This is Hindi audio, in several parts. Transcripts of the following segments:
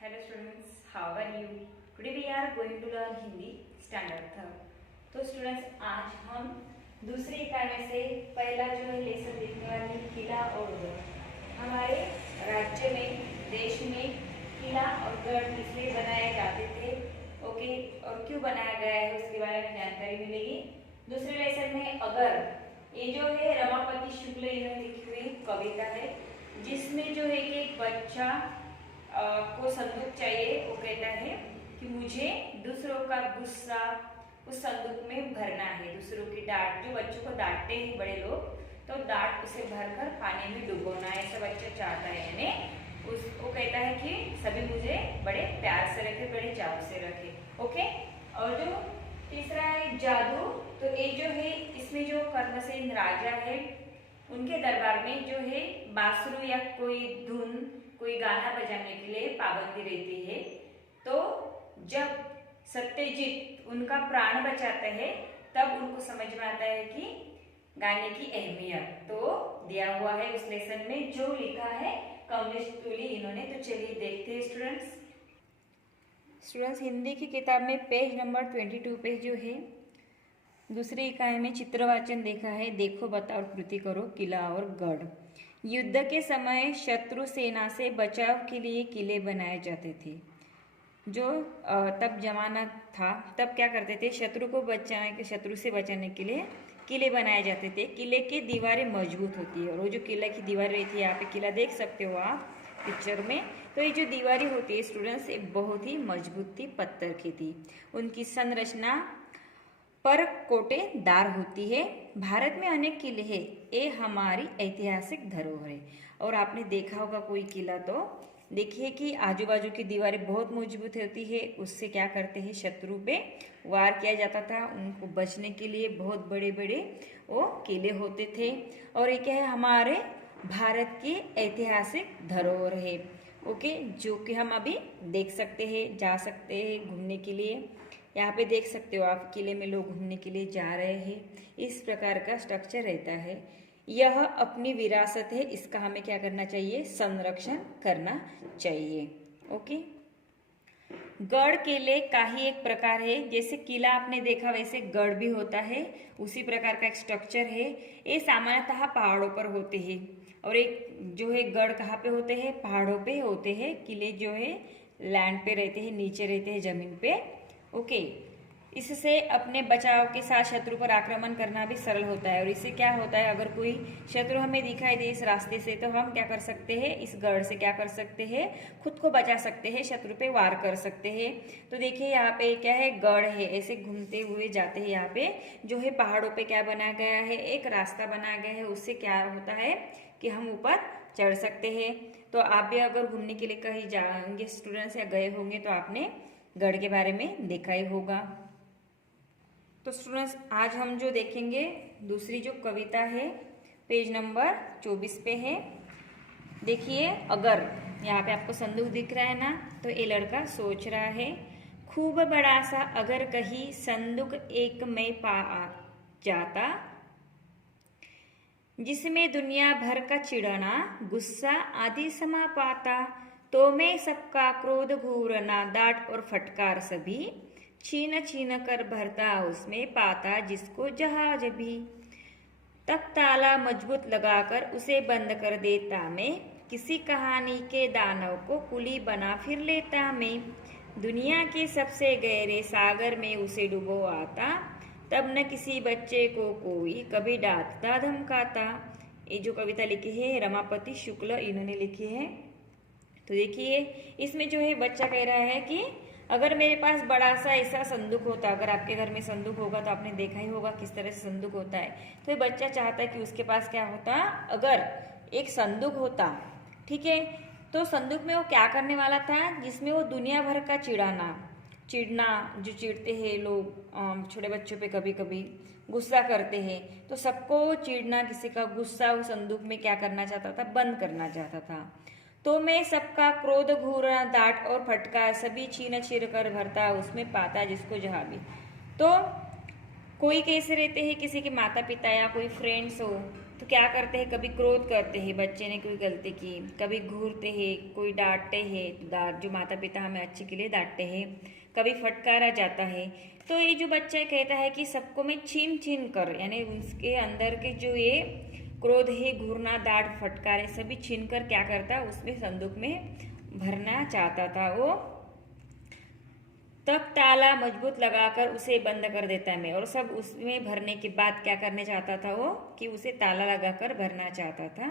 Hello students, how are you? Today we are going to learn Hindi standard third. तो स्टूडेंट्स आज हम दूसरी इकाई में से पहला जो है लेसन देखने वाले किला और गढ़। हमारे राज्य में देश में किला और गढ़ इसलिए बनाए जाते थे, ओके, और क्यों बनाया गया है उसके बारे में जानकारी मिलेगी। दूसरे लेसन में अगर ये जो है रमापति शुक्ल इन्होंने लिखी हुई कविता है जिसमें जो है कि एक बच्चा को संदूक चाहिए। वो कहता है कि मुझे दूसरों का गुस्सा उस संदूक में भरना है, दूसरों की डांट, जो बच्चों को डांटते हैं बड़े लोग तो डांट उसे भरकर पानी में डुबोना है, ऐसा बच्चा चाहता है। यानी उसको कहता है कि सभी मुझे बड़े प्यार से रखे, बड़े चाव से रखे, ओके। और जो तीसरा है जादू, तो ये जो है इसमें जो कर्णसेन राजा है उनके दरबार में जो है बांसुरी या कोई धुन, कोई गाना बजाने के लिए पाबंदी रहती है। तो जब सत्यजीत उनका प्राण बचाते हैं तब उनको समझ में आता है कि गाने की अहमियत। तो दिया हुआ है उस लेसन में जो लिखा है कमलेश तुली इन्होंने। तो चलिए देखते हैं स्टूडेंट्स हिंदी की किताब में पेज नंबर 22 पे जो है दूसरी इकाई में चित्रवाचन देखा है। देखो, बताओ, कृति करो। किला और गढ़। युद्ध के समय शत्रु सेना से बचाव के लिए किले बनाए जाते थे। जो तब जमाना था तब क्या करते थे, शत्रु से बचाने के लिए किले बनाए जाते थे। किले की दीवारें मजबूत होती है और वो जो किला की दीवार रहती है, यहाँ पे किला देख सकते हो आप पिक्चर में। तो ये जो दीवारें होती है स्टूडेंट्स, ये बहुत ही मजबूत थी, पत्थर की थी। उनकी संरचना पर कोटेदार होती है। भारत में अनेक किले हैं, ये हमारी ऐतिहासिक धरोहर है। और आपने देखा होगा कोई किला, तो देखिए कि आजू बाजू की दीवारें बहुत मजबूत होती है। उससे क्या करते हैं, शत्रु पे वार किया जाता था। उनको बचने के लिए बहुत बड़े बड़े वो किले होते थे। और ये क्या है, हमारे भारत की ऐतिहासिक धरोहर है, ओके, जो कि हम अभी देख सकते हैं, जा सकते हैं घूमने के लिए। यहाँ पे देख सकते हो आप, किले में लोग घूमने के लिए जा रहे हैं। इस प्रकार का स्ट्रक्चर रहता है। यह अपनी विरासत है, इसका हमें क्या करना चाहिए, संरक्षण करना चाहिए, ओके। गढ़ किले का ही एक प्रकार है। जैसे किला आपने देखा वैसे गढ़ भी होता है, उसी प्रकार का एक स्ट्रक्चर है। ये सामान्यतः पहाड़ों पर होते हैं। और एक जो है गढ़ कहाँ पे होते हैं, पहाड़ों पे होते हैं। किले जो है लैंड पे रहते हैं, नीचे रहते हैं जमीन पे, ओके। इससे अपने बचाव के साथ शत्रु पर आक्रमण करना भी सरल होता है। और इससे क्या होता है, अगर कोई शत्रु हमें दिखाई दे इस रास्ते से तो हम क्या कर सकते हैं, इस गढ़ से क्या कर सकते हैं, खुद को बचा सकते हैं, शत्रु पे वार कर सकते हैं। तो देखिए यहाँ पे क्या है, गढ़ है, ऐसे घूमते हुए जाते हैं। यहाँ पे जो है पहाड़ों पे क्या बनाया गया है, एक रास्ता बनाया गया है। उससे क्या होता है कि हम ऊपर चढ़ सकते हैं। तो आप भी अगर घूमने के लिए कहीं जाएंगे स्टूडेंट्स या गए होंगे तो आपने गढ़ के बारे में देखा ही होगा। तो स्टूडेंट्स आज हम जो देखेंगे दूसरी जो कविता है पेज नंबर 24 पे है। देखिए, अगर यहाँ पे आपको संदूक दिख रहा है ना, तो ये लड़का सोच रहा है, खूब बड़ा सा अगर कहीं संदूक एक में पा जाता, जिसमें दुनिया भर का चिढ़ना गुस्सा आदि समा पाता, तो मैं सबका क्रोध घूरना डांट और फटकार सभी छीन छीन कर भरता, उसमें पाता जिसको जहाज भी। तब ताला मजबूत लगाकर उसे बंद कर देता मैं, किसी कहानी के दानव को कुली बना फिर लेता मैं। दुनिया के सबसे गहरे सागर में उसे डुबो आता, तब न किसी बच्चे को कोई कभी डांटता धमकाता। ये जो कविता लिखी है रमापति शुक्ल इन्होंने लिखी है। तो देखिए इसमें जो है बच्चा कह रहा है कि अगर मेरे पास बड़ा सा ऐसा संदूक होता, अगर आपके घर में संदूक होगा तो आपने देखा ही होगा किस तरह से संदूक होता है। तो ये बच्चा चाहता है कि उसके पास क्या होता, अगर एक संदूक होता, ठीक है, तो संदूक में वो क्या करने वाला था, जिसमें वो दुनिया भर का चिढ़ना जो चिढ़ते हैं लोग छोटे बच्चों पे कभी कभी गुस्सा करते हैं, तो सबको चिढ़ना, किसी का गुस्सा वो संदूक में क्या करना चाहता था, बंद करना चाहता था। तो मैं सबका क्रोध घूरना डांट और फटकार सभी छीन छीन कर भरता, उसमें पाता जिसको जहाँ भी। तो कोई कैसे रहते हैं, किसी के माता पिता या कोई फ्रेंड्स हो, तो क्या करते हैं, कभी क्रोध करते हैं, बच्चे ने कोई गलती की, कभी घूरते हैं, कोई डांटते हैं, तो जो माता पिता हमें अच्छे के लिए डांटते हैं, कभी फटकारा जाता है। तो ये जो बच्चा कहता है कि सबको मैं छीन छीन कर, यानी उसके अंदर के जो ये क्रोध है, घूरना, डांट, फटकारे सभी छीन कर क्या करता, उसमें संदूक में भरना चाहता था वो। तब ताला मजबूत लगाकर उसे बंद कर देता मैं, और सब उसमें भरने के बाद क्या करने चाहता था वो, कि उसे ताला लगाकर भरना चाहता था।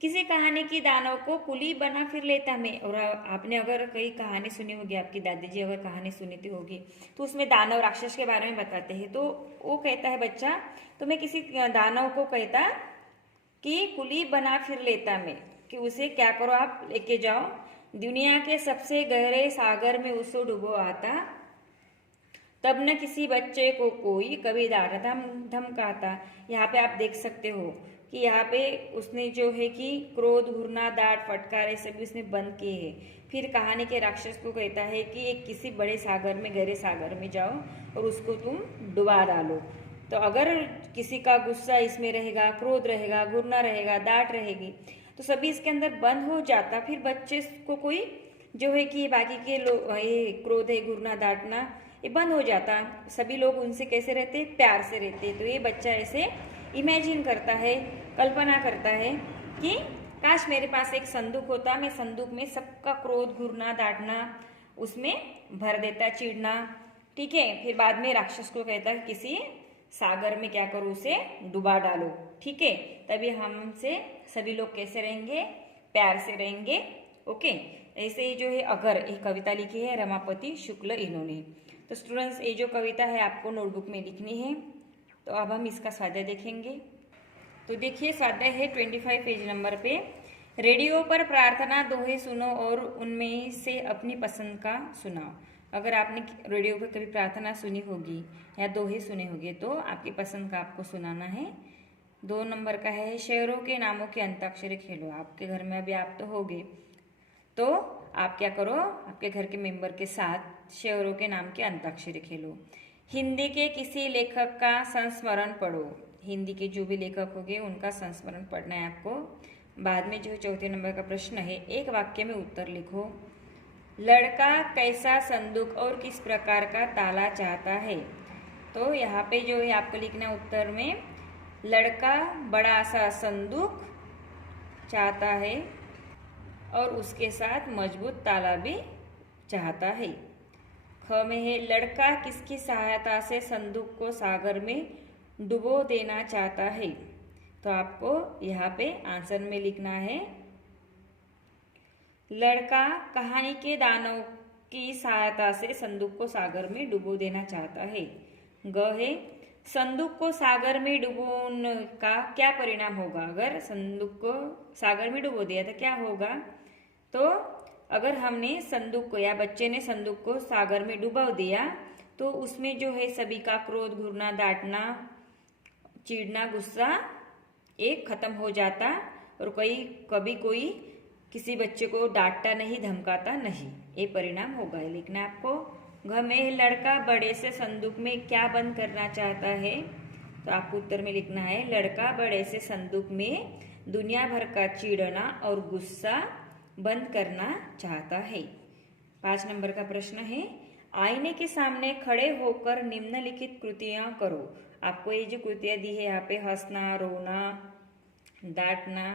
किसी कहानी की दानव को कुली बना फिर लेता मैं। और आपने अगर कई कहानी सुनी होगी, आपकी दादी जी अगर कहानी सुनी होगी, तो उसमें दानव राक्षस के बारे में बताते हैं। तो वो कहता है बच्चा, तो मैं किसी दानव को कहता कि कुली बना फिर लेता मैं, कि उसे क्या करो, आप लेके जाओ दुनिया के सबसे गहरे सागर में, उसे डुबो आता। तब न किसी बच्चे को कोई कभी डांटता धमकाता। यहाँ पे आप देख सकते हो कि यहाँ पे उसने जो है कि क्रोध, घूरना, डांट, फटकारे सभी उसने बंद किए हैं। फिर कहानी के राक्षस को कहता है कि एक किसी बड़े सागर में, गहरे सागर में जाओ और उसको तुम डुबा डालो। तो अगर किसी का गुस्सा इसमें रहेगा, क्रोध रहेगा, घूरना रहेगा, डांट रहेगी, तो सभी इसके अंदर बंद हो जाता। फिर बच्चे को कोई जो है कि बाकी के लोग, ये क्रोध है, घूरना, डांटना, ये बंद हो जाता। सभी लोग उनसे कैसे रहते, प्यार से रहते। तो ये बच्चा ऐसे इमेजिन करता है, कल्पना करता है कि काश मेरे पास एक संदूक होता, मैं संदूक में सबका क्रोध, घूरना, डांटना उसमें भर देता, चिढ़ना। ठीक है, फिर बाद में राक्षस को कहता किसी सागर में क्या करो, उसे डुबा डालो। ठीक है, तभी हमसे सभी लोग कैसे रहेंगे, प्यार से रहेंगे। ओके, ऐसे ही जो है अगर ये कविता लिखी है रमापति शुक्ल इन्होंने। तो स्टूडेंट्स, ये जो कविता है आपको नोटबुक में लिखनी है। तो अब हम इसका स्वाध्याय देखेंगे। तो देखिए, स्वाध्याय है 25 पेज नंबर पे। रेडियो पर प्रार्थना दोहे सुनो और उनमें से अपनी पसंद का सुनाओ। अगर आपने रेडियो पर कभी प्रार्थना सुनी होगी या दोहे सुने होंगे, तो आपकी पसंद का आपको सुनाना है। 2 नंबर का है शेरों के नामों की अंताक्षरी खेलो। आपके घर में अभी आप तो होगे, तो आप क्या करो, आपके घर के मेंबर के साथ शेरों के नाम की अंताक्षरी खेलो। हिंदी के किसी लेखक का संस्मरण पढ़ो। हिंदी के जो भी लेखक होंगे उनका संस्मरण पढ़ना है आपको। बाद में जो 4 नंबर का प्रश्न है, एक वाक्य में उत्तर लिखो। लड़का कैसा संदूक और किस प्रकार का ताला चाहता है। तो यहाँ पे जो है आपको लिखना है उत्तर में, लड़का बड़ा सा संदूक चाहता है और उसके साथ मजबूत ताला भी चाहता है। ख में है लड़का किसकी सहायता से संदूक को सागर में डुबो देना चाहता है। तो आपको यहाँ पे आंसर में लिखना है, लड़का कहानी के दानव की सहायता से संदूक को सागर में डुबो देना चाहता है। ग है संदूक को सागर में डुबोने का क्या परिणाम होगा। अगर संदूक को सागर में डुबो दिया तो क्या होगा। तो अगर हमने संदूक को या बच्चे ने संदूक को सागर में डुबो दिया, तो उसमें जो है सभी का क्रोध, घूरना, डांटना, चिढ़ना, गुस्सा एक खत्म हो जाता। और कभी कोई किसी बच्चे को डांटता नहीं, धमकाता नहीं। ये परिणाम होगा। लिखना आपको। घ में लड़का बड़े से संदूक में क्या बंद करना चाहता है। तो आपको उत्तर में लिखना है, लड़का बड़े से संदूक में दुनिया भर का चिढ़ना और गुस्सा बंद करना चाहता है। 5 नंबर का प्रश्न है, आईने के सामने खड़े होकर निम्नलिखित कृतियां करो। आपको ये जो कृतियां दी है यहाँ पे, हंसना, रोना, डांटना,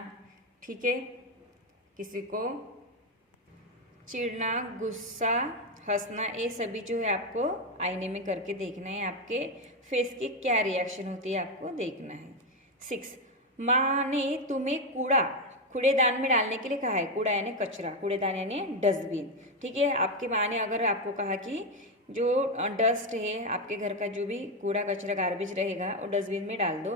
ठीक है, किसी को चिढ़ना, गुस्सा, हंसना, ये सभी जो है आपको आईने में करके देखना है। आपके फेस की क्या रिएक्शन होती है आपको देखना है। 6, माँ ने तुम्हें कूड़ेदान में डालने के लिए कहा है। कूड़ा यानी कचरा, कूड़ेदान यानी डस्टबिन। ठीक है, आपके माँ ने अगर आपको कहा कि जो डस्ट है, आपके घर का जो भी कूड़ा कचरा गार्बेज रहेगा वो डस्टबिन में डाल दो।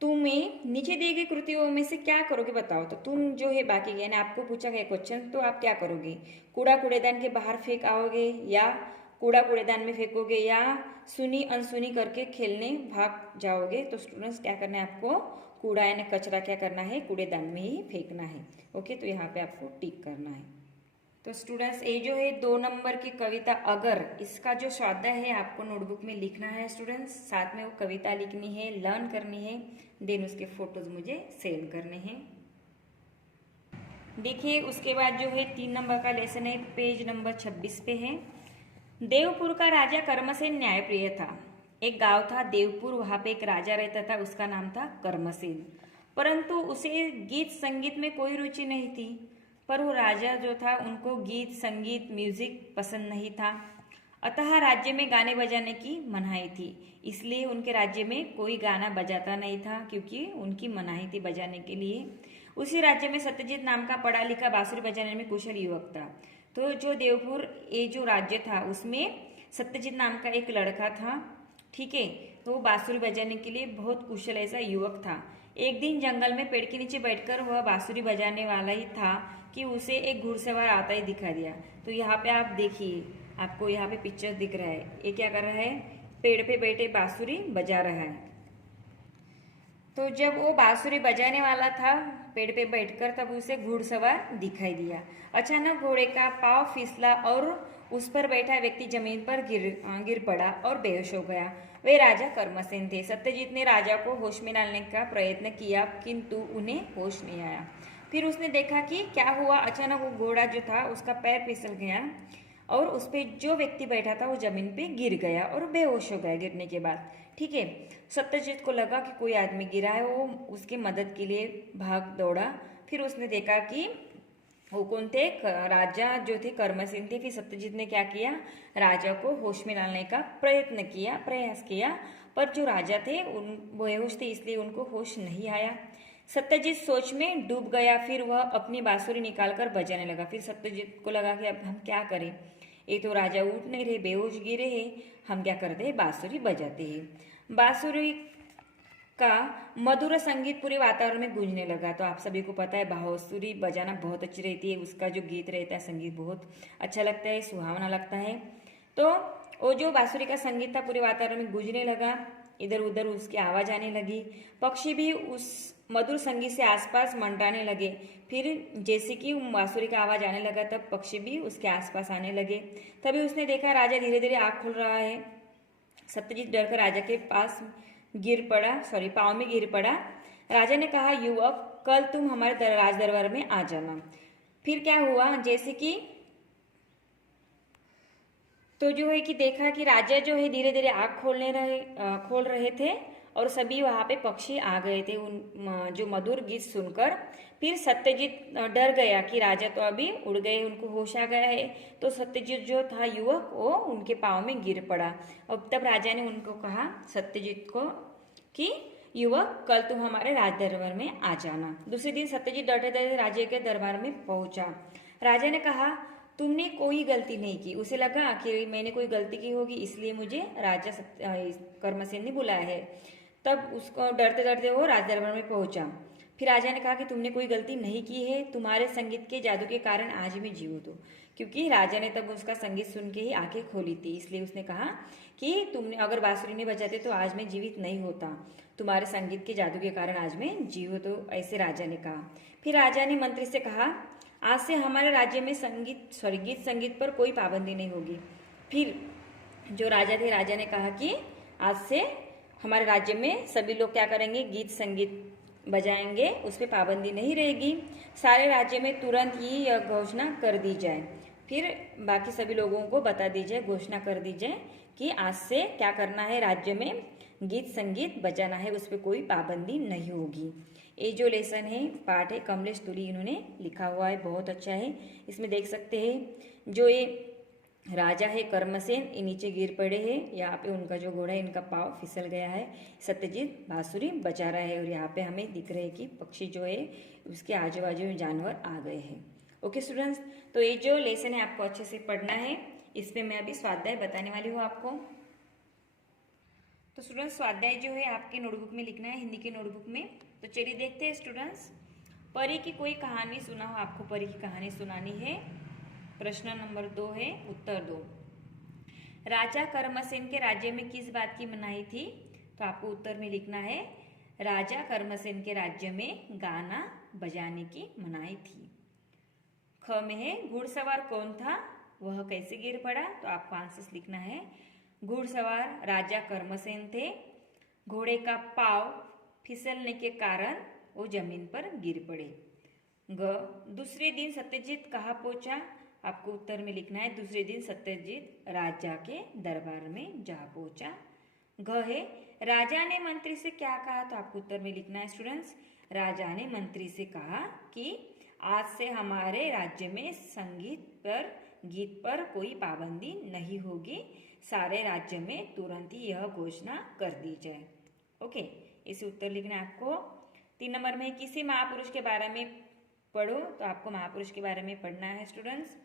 तुम्हें नीचे दी गई कृतियों में से क्या करोगे बताओ। तो तुम जो है बाकी, यानी आपको पूछा गया क्वेश्चन, तो आप क्या करोगे। कूड़ा कूड़ेदान के बाहर फेंक आओगे, या कूड़ा कूड़ेदान में फेंकोगे, या सुनी अनसुनी करके खेलने भाग जाओगे। तो स्टूडेंट्स क्या करना है आपको, कूड़ा यानी कचरा क्या करना है, कूड़ेदान में ही फेंकना है। ओके, तो यहाँ पे आपको टिक करना है। तो स्टूडेंट्स ये जो है 2 नंबर की कविता अगर, इसका जो स्वाध्याय है आपको नोटबुक में लिखना है स्टूडेंट्स, साथ में वो कविता लिखनी है, लर्न करनी है, देन उसके फोटोज मुझे सेंड करने हैं। देखिए उसके बाद जो है 3 नंबर का लेसन है, पेज नंबर 26 पे है। देवपुर का राजा कर्मसेन न्यायप्रिय था। एक गांव था देवपुर, वहां पे एक राजा रहता था, उसका नाम था कर्मसेन। परंतु उसे गीत संगीत में कोई रुचि नहीं थी। पर वो राजा जो था उनको गीत संगीत म्यूजिक पसंद नहीं था। अतः राज्य में गाने बजाने की मनाही थी, इसलिए उनके राज्य में कोई गाना बजाता नहीं था, क्योंकि उनकी मनाही थी बजाने के लिए। उसी राज्य में सत्यजीत नाम का पढ़ा लिखा बांसुरी बजाने में कुशल युवक था। तो जो देवपुर ये जो राज्य था उसमें सत्यजीत नाम का एक लड़का था, ठीक है। तो वो बांसुरी बजाने के लिए बहुत कुशल ऐसा युवक था। एक दिन जंगल में पेड़ के नीचे बैठकर वह बांसुरी बजाने वाला ही था कि उसे एक घुड़सवार आता ही दिखा दिया। तो यहाँ पे आप देखिए, आपको यहाँ पे पिक्चर दिख रहा है, ये क्या कर रहा है, पेड़ पे बैठे बांसुरी बजा रहा है। तो जब वो बांसुरी बजाने वाला था पेड़ पे बैठकर, तब उसे घुड़सवार दिखाई दिया। अचानक घोड़े का पांव फिसला और उस पर बैठा व्यक्ति जमीन पर गिर पड़ा और बेहोश हो गया। वे राजा कर्मसेन थे। सत्यजीत ने राजा को होश में डालने का प्रयत्न किया, किंतु उन्हें होश नहीं आया। फिर उसने देखा कि क्या हुआ। अचानक वो घोड़ा जो था उसका पैर फिसल गया और उस पर जो व्यक्ति बैठा था वो जमीन पे गिर गया और बेहोश हो गया गिरने के बाद, ठीक है। सत्यजीत को लगा कि कोई आदमी गिरा है, वो उसकी मदद के लिए भाग दौड़ा। फिर उसने देखा कि वो कौन थे, राजा जो थे कर्मसेन थे। फिर सत्यजीत ने क्या किया, राजा को होश में डालने का प्रयास किया, पर जो राजा थे उन बेहोश थे, इसलिए उनको होश नहीं आया। सत्यजीत सोच में डूब गया। फिर वह अपनी बांसुरी निकालकर बजाने लगा। फिर सत्यजीत को लगा कि अब हम क्या करें, ये तो राजा उठ नहीं रहे, बेहोश गिरे हैं, हम क्या करते हैं, बांसुरी बजाते हैं। बांसुरी का मधुर संगीत पूरे वातावरण में गूंजने लगा। तो आप सभी को पता है बांसुरी बजाना बहुत अच्छी रहती है, उसका जो गीत रहता है, संगीत बहुत अच्छा लगता है, सुहावना लगता है। तो वो जो बांसुरी का संगीत था पूरे वातावरण में गूंजने लगा, इधर उधर उसकी आवाज आने लगी। पक्षी भी उस मधुर संगीत से आसपास मंडराने लगे। फिर जैसे कि बांसुरी का आवाज आने लगा, तब पक्षी भी उसके आसपास आने लगे। तभी उसने देखा राजा धीरे धीरे आँख खोल रहा है। सत्यजीत डरकर राजा के पास पाँव में गिर पड़ा। राजा ने कहा, युवक, कल तुम हमारे राज दरबार में आ जाना। फिर क्या हुआ, जैसे कि तो जो है कि देखा कि राजा जो है धीरे धीरे आँख खोल रहे थे और सभी वहाँ पे पक्षी आ गए थे उन जो मधुर गीत सुनकर। फिर सत्यजीत डर गया कि राजा तो अभी उड़ गए, उनको होश आ गया है। तो सत्यजीत जो था युवक, वो उनके पाँव में गिर पड़ा। और तब राजा ने उनको कहा, सत्यजीत को, कि युवक, कल तुम हमारे राज दरबार में आ जाना। दूसरे दिन सत्यजीत डरते डरते राजा के दरबार में पहुंचा। राजा ने कहा, तुमने कोई गलती नहीं की। उसे लगा कि मैंने कोई गलती की होगी, इसलिए मुझे राजा कर्मसेन ने बुलाया है। तब उसको डरते डरते वो राज दरबार में पहुंचा। फिर राजा ने कहा कि तुमने कोई गलती नहीं की है, तुम्हारे संगीत के जादू के कारण आज मैं जीवित हूँ। क्योंकि राजा ने तब उसका संगीत सुन के ही आंखें खोली थी, इसलिए उसने कहा कि तुमने अगर बांसुरी नहीं बजाते तो आज मैं जीवित नहीं होता, तुम्हारे संगीत के जादू के कारण आज मैं जीवित हूँ, ऐसे राजा ने कहा। फिर राजा ने मंत्री से कहा, आज से हमारे राज्य में गीत संगीत पर कोई पाबंदी नहीं होगी। फिर जो राजा थे, राजा ने कहा कि आज से हमारे राज्य में सभी लोग क्या करेंगे, गीत संगीत बजाएंगे, उस पर पाबंदी नहीं रहेगी। सारे राज्य में तुरंत ही यह घोषणा कर दी जाए। फिर बाकी सभी लोगों को बता दीजिए, घोषणा कर दीजिए कि आज से क्या करना है, राज्य में गीत संगीत बजाना है, उस पर कोई पाबंदी नहीं होगी। ये जो लेसन है, पाठ है, कमलेश तुली इन्होंने लिखा हुआ है, बहुत अच्छा है। इसमें देख सकते हैं जो ये राजा है कर्मसेन, ये नीचे गिर पड़े हैं, यहाँ पे उनका जो घोड़ा है, इनका पाँव फिसल गया है। सत्यजीत बांसुरी बजा रहा है और यहाँ पे हमें दिख रहे हैं कि पक्षी जो है उसके आजू बाजू में जानवर आ गए हैं। ओके स्टूडेंट्स, तो ये जो लेसन है आपको अच्छे से पढ़ना है। इस पर मैं अभी स्वाध्याय बताने वाली हूँ आपको। तो स्टूडेंट्स, स्वाध्याय जो है आपके नोटबुक में लिखना है, हिंदी के नोटबुक में। तो चलिए देखते हैं स्टूडेंट्स। परी की कोई कहानी सुनाओ, आपको परी की कहानी सुनानी है। प्रश्न नंबर 2 है, उत्तर दो। राजा कर्मसेन के राज्य में किस बात की मनाही थी? तो आपको उत्तर में लिखना है, राजा कर्मसेन के राज्य में गाना बजाने की मनाही थी। ख में है घुड़सवार कौन था, वह कैसे गिर पड़ा, तो आपको आंसर्स लिखना है। घुड़सवार राजा कर्मसेन थे। घोड़े का पाव फिसलने के कारण वो जमीन पर गिर पड़े। ग दूसरे दिन सत्यजीत कहाँ पहुंचा, आपको उत्तर में लिखना है दूसरे दिन सत्यजीत राजा के दरबार में जा पहुंचा। घ है राजा ने मंत्री से क्या कहा, तो आपको उत्तर में लिखना है स्टूडेंट्स, राजा ने मंत्री से कहा कि आज से हमारे राज्य में संगीत पर गीत पर कोई पाबंदी नहीं होगी, सारे राज्य में तुरंत ही यह घोषणा कर दी जाए। ओके, इसे उत्तर लिखना है आपको। 3 नंबर में किसी महापुरुष के बारे में पढ़ो, तो आपको महापुरुष के बारे में पढ़ना है स्टूडेंट्स।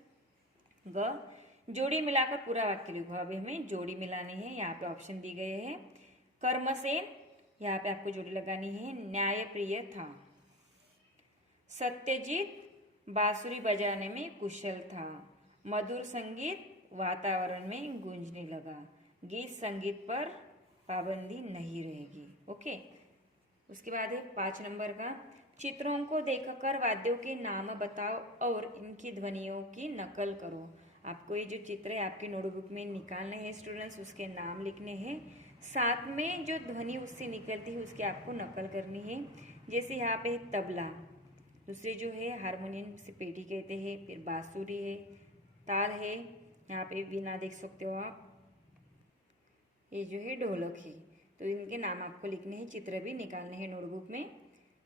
ग जोड़ी मिलाकर पूरा वाक्य लिखो। अब हमें जोड़ी मिलानी है, यहाँ पे ऑप्शन दी गए हैं। कर्मसेन, यहाँ पे आपको जोड़ी लगानी है, न्यायप्रिय था। सत्यजीत बांसुरी बजाने में कुशल था। मधुर संगीत वातावरण में गूंजने लगा। गीत संगीत पर पाबंदी नहीं रहेगी। ओके, उसके बाद है 5 नंबर का, चित्रों को देखकर वाद्यों के नाम बताओ और इनकी ध्वनियों की नकल करो। आपको ये जो चित्र है आपके नोटबुक में निकालने हैं स्टूडेंट्स, उसके नाम लिखने हैं, साथ में जो ध्वनि उससे निकलती है उसकी आपको नकल करनी है। जैसे यहाँ पे तबला, दूसरे जो है हारमोनियम से पेटी कहते हैं, फिर बांसुरी है, ताल है, यहाँ पे वीणा देख सकते हो आप, ये जो है ढोलक है। तो इनके नाम आपको लिखने हैं, चित्र भी निकालने हैं नोटबुक में।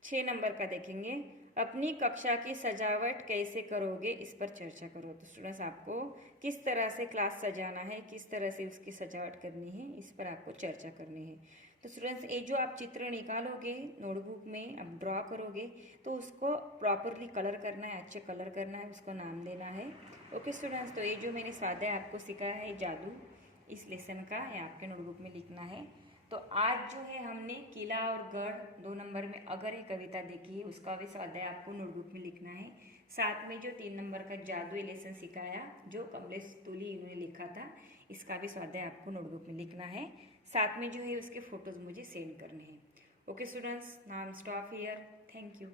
6 नंबर का देखेंगे, अपनी कक्षा की सजावट कैसे करोगे, इस पर चर्चा करो। तो स्टूडेंट्स आपको किस तरह से क्लास सजाना है, किस तरह से उसकी सजावट करनी है, इस पर आपको चर्चा करनी है। तो स्टूडेंट्स ये जो आप चित्र निकालोगे नोटबुक में, आप ड्रॉ करोगे, तो उसको प्रॉपरली कलर करना है, अच्छे कलर करना है, उसको नाम देना है। ओके स्टूडेंट्स, तो ये जो मैंने स्वाध्याय आपको सिखाया है जादू, इस लेसन का ये आपके नोटबुक में लिखना है। तो आज जो है हमने किला और गढ़ 2 नंबर में अगर ये कविता देखी है, उसका भी स्वाध्याय आपको नोटबुक में लिखना है। साथ में जो 3 नंबर का जादू लेसन सिखाया जो कमलेश तुली इन्होंने लिखा था, इसका भी स्वाध्याय आपको नोटबुक में लिखना है। साथ में जो है उसके फोटोज मुझे सेंड करने हैं। Okay students, now I am stop here. Thank you.